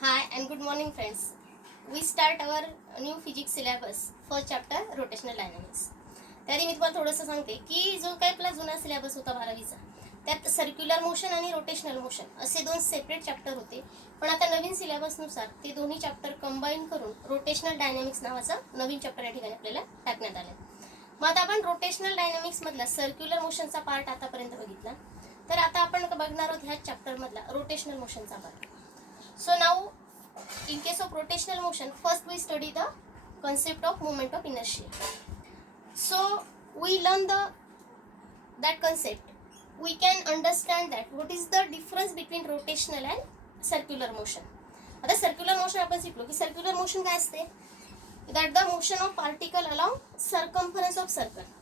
Hi and good morning friends. We start our new physics syllabus first chapter rotational dynamics. त्याआधी मी तुम्हाला थोडंसं सांगते की जो काही आपला जुना सिलेबस होता 12वीचा त्यात सर्क्युलर मोशन आणि रोटेशनल मोशन असे दोन सेपरेट चॅप्टर होते. पण आता नवीन सिलेबसनुसार ते दोन्ही चॅप्टर कंबाईन करून रोटेशनल डायनॅमिक्स नावाचं नवीन चॅप्टर या ठिकाणी आपल्याला टाकण्यात आलं. मग आता आपण रोटेशनल डायनॅमिक्समधला सर्क्युलर मोशनचा पार्ट आतापर्यंत बघितला. तर आता आपण बघणार आहोत ह्या चॅप्टरमधला रोटेशनल मोशनचा part. So now, in case of rotational motion, first we study the concept of moment of inertia. So we learn that concept. We can understand that what is the difference between rotational and circular motion. आता circular motion आपण शिकलो की circular motion काय असते? That the motion of particle along circumference of circle.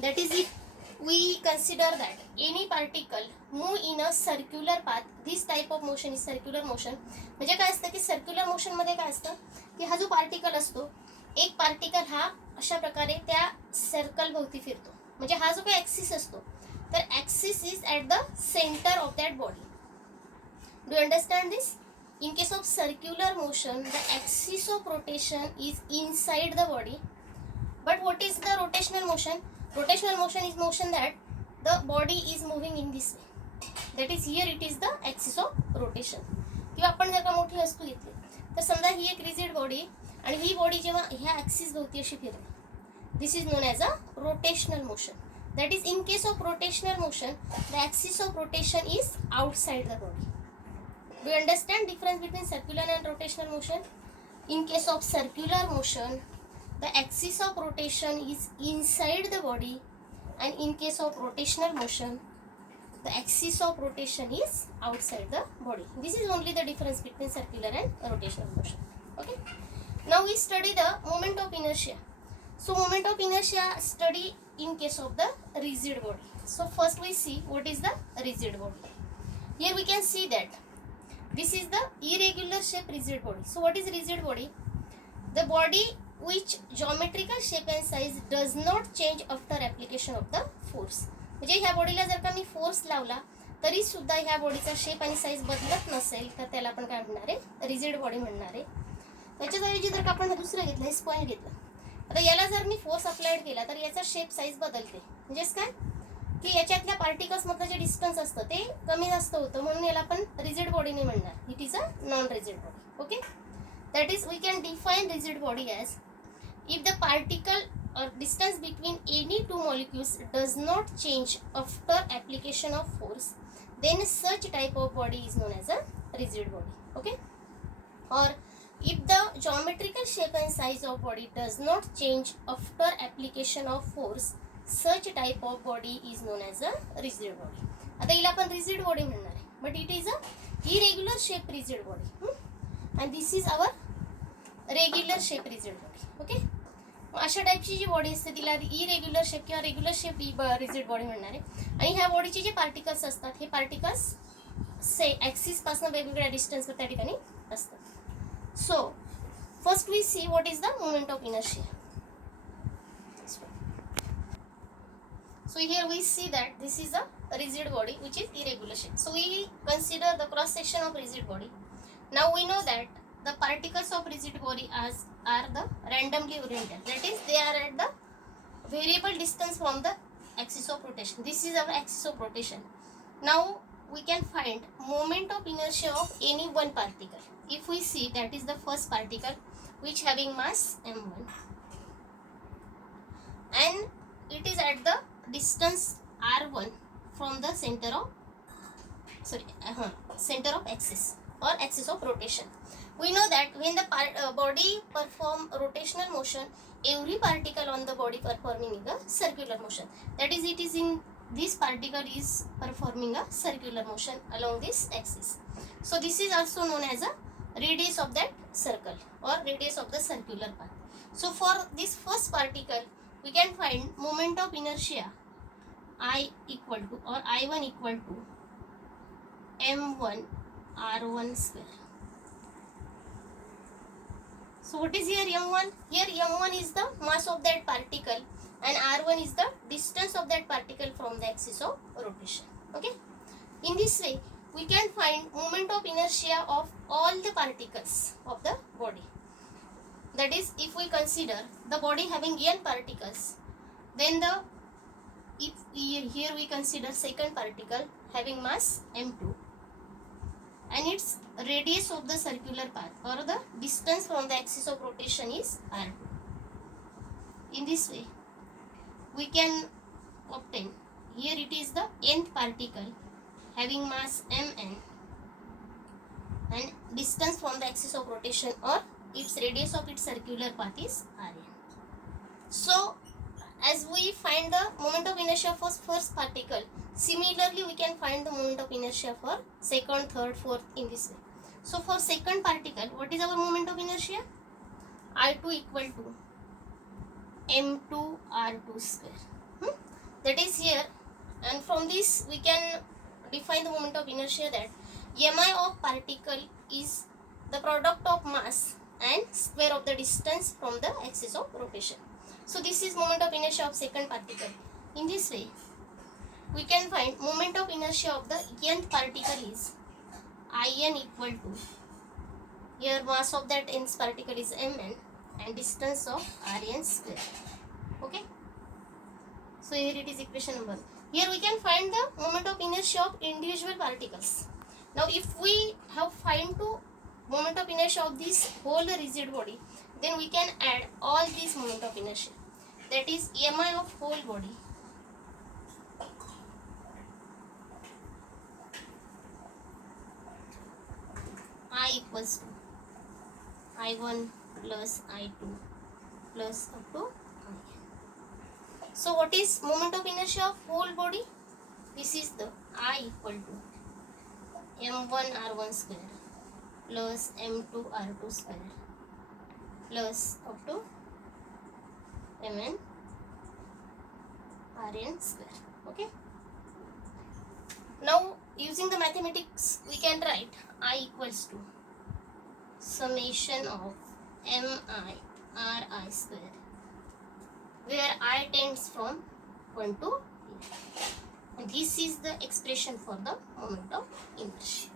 That is if we consider that any particle move in a circular path, this type of motion is circular motion. म्हणजे काय असतं की circular motion मध्ये काय असतं की हा जो पार्टिकल असतो, एक पार्टिकल हा अशा प्रकारे त्या सर्कल भोवती फिरतो. म्हणजे हा जो काही ॲक्सिस असतो तर axis is at the centre of that body. Do understand this? In case of circular motion, the axis of rotation is inside the body. But what is the rotational motion? Rotational motion is motion that the body is moving in this way. That is here it is the axis of rotation. किंवा आपण जर का मोठी वस्तू घेतली तर समजा ही एक रिजिड बॉडी आणि ही बॉडी जेव्हा ह्या ॲक्सिस भोवती अशी फिरते, this is known as a rotational motion. That is in case of rotational motion the axis of rotation is outside the body. Do you understand difference between circular and rotational motion? In case of circular motion, the axis of rotation is inside the body, and in case of rotational motion, the axis of rotation is outside the body. This is only the difference between circular and rotational motion. Okay. Now we study the moment of inertia. So moment of inertia study in case of the rigid body. So first we see what is the rigid body. Here we can see that this is the irregular shape rigid body. So what is rigid body? The body which geometrical shape and size does not change after application of the force. म्हणजे ह्या बॉडीला जर का मी force लावला तरी सुद्धा ह्या बॉडीचा shape आणि साईज बदलत नसेल तर त्याला आपण काय म्हणणार आहे? रिजिड बॉडी म्हणणार आहे. त्याच्याऐवजी जर का आपण दुसरं घेतलं, हे स्पॉइंट घेतलं, आता याला जर मी फोर्स अप्लाइड केला तर याचा शेप साईज बदलते. म्हणजेच काय की याच्यातल्या पार्टिकल्स मधलं जे डिस्टन्स असतं ते कमी जास्त होतं, म्हणून याला आपण रिजिड बॉडी नाही म्हणणार. It is a non rigid body. Okay. That is we can define rigid body as if the particle or distance between any two molecules does not change after application of force, then such type of body is known as a rigid body. Okay. Or if the geometrical shape and size of body does not change after application of force, such type of body is known as a rigid body. आता हिला आपण rigid body म्हणणार आहे, but it is a irregular shape rigid body. And this is our regular shape rigid body. Okay. अशा टाईपची जी body असते तिला इरेग्युलर शेप किंवा रेग्युलर शेप रिजिड बॉडी म्हणणार आहे. आणि ह्या बॉडीचे जे पार्टिकल्स असतात हे पार्टिकल्स ॲक्सिस पासून वेगवेगळ्या डिस्टन्सवर त्या ठिकाणी असतात. So first we see what is the moment of inertia. So here we see that this is a rigid body which is irregular shape. So we consider the cross section of rigid body. Now we know that the particles of rigid body are the randomly oriented. That is, they are at the variable distance from the axis of rotation. This is our axis of rotation. Now we can find moment of inertia of any one particle. If we see, that is the first particle which having mass m1, and it is at the distance r1 from the center of axis or axis of rotation. We know that when the body perform rotational motion, every particle on the body performing a circular motion. That is, it is in this particle is performing a circular motion along this axis. So this is also known as a radius of that circle or radius of the circular path. So for this first particle we can find moment of inertia I equal to or I1 equal to m1 r1 square. So what is here m1? Here m1 is the mass of that particle and r1 is the distance of that particle from the axis of rotation. Okay. In this way we can find moment of inertia of all the particles of the body. That is, if we consider the body having n particles, then here we consider second particle having mass m2 and its radius of the circular path or the distance from the axis of rotation is r2. In this way, we can obtain, here it is the nth particle having mass mn and distance from the axis of rotation or its radius of its circular path is rn. So as we find the moment of inertia for first particle, similarly we can find the moment of inertia for second, third, fourth in this way. So for second particle, what is our moment of inertia? I2 equal to m2 r2 square. That is here, and from this we can define the moment of inertia that mi of particle is the product of mass and square of the distance from the axis of rotation. So this is moment of inertia of second particle. In this way, we can find moment of inertia of the nth particle is in equal to, here mass of that nth particle is mn and distance of rn square. Okay. So here it is equation number. Here we can find the moment of inertia of individual particles. Now if we have find to moment of inertia of this whole rigid body, then we can add all these moment of inertia. That is mi of whole body I equals to I1 plus I2 plus up to I. So what is moment of inertia of whole body? This is the I equal to m1 r1 square plus m2 r2 square plus up to mn rn square. Okay. Now using the mathematics, we can write I equals to summation of mi ri square, where I tends from 1 to n. And this is the expression for the moment of inertia.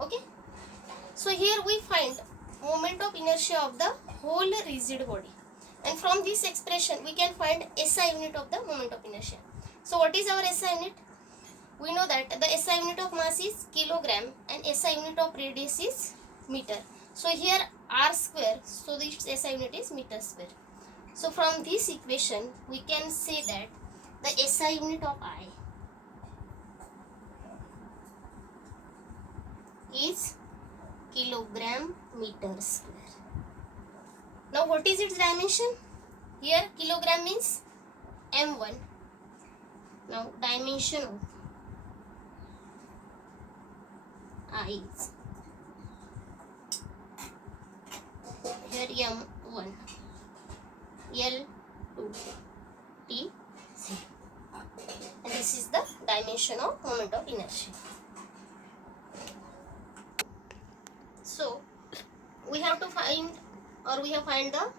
Okay. So here we find moment of inertia of the whole rigid body, and from this expression we can find SI unit of the moment of inertia. So what is our SI unit? We know that the SI unit of mass is kilogram and SI unit of radius is meter. So here r square, so this SI unit is meter square. So from this equation we can say that the SI unit of I is kilogram meter square. Now what is its dimension? Here kilogram means m1. Now dimension of I is here m1, L2, T, 0. And this is the dimension of moment of inertia. So we have to find, or we have find the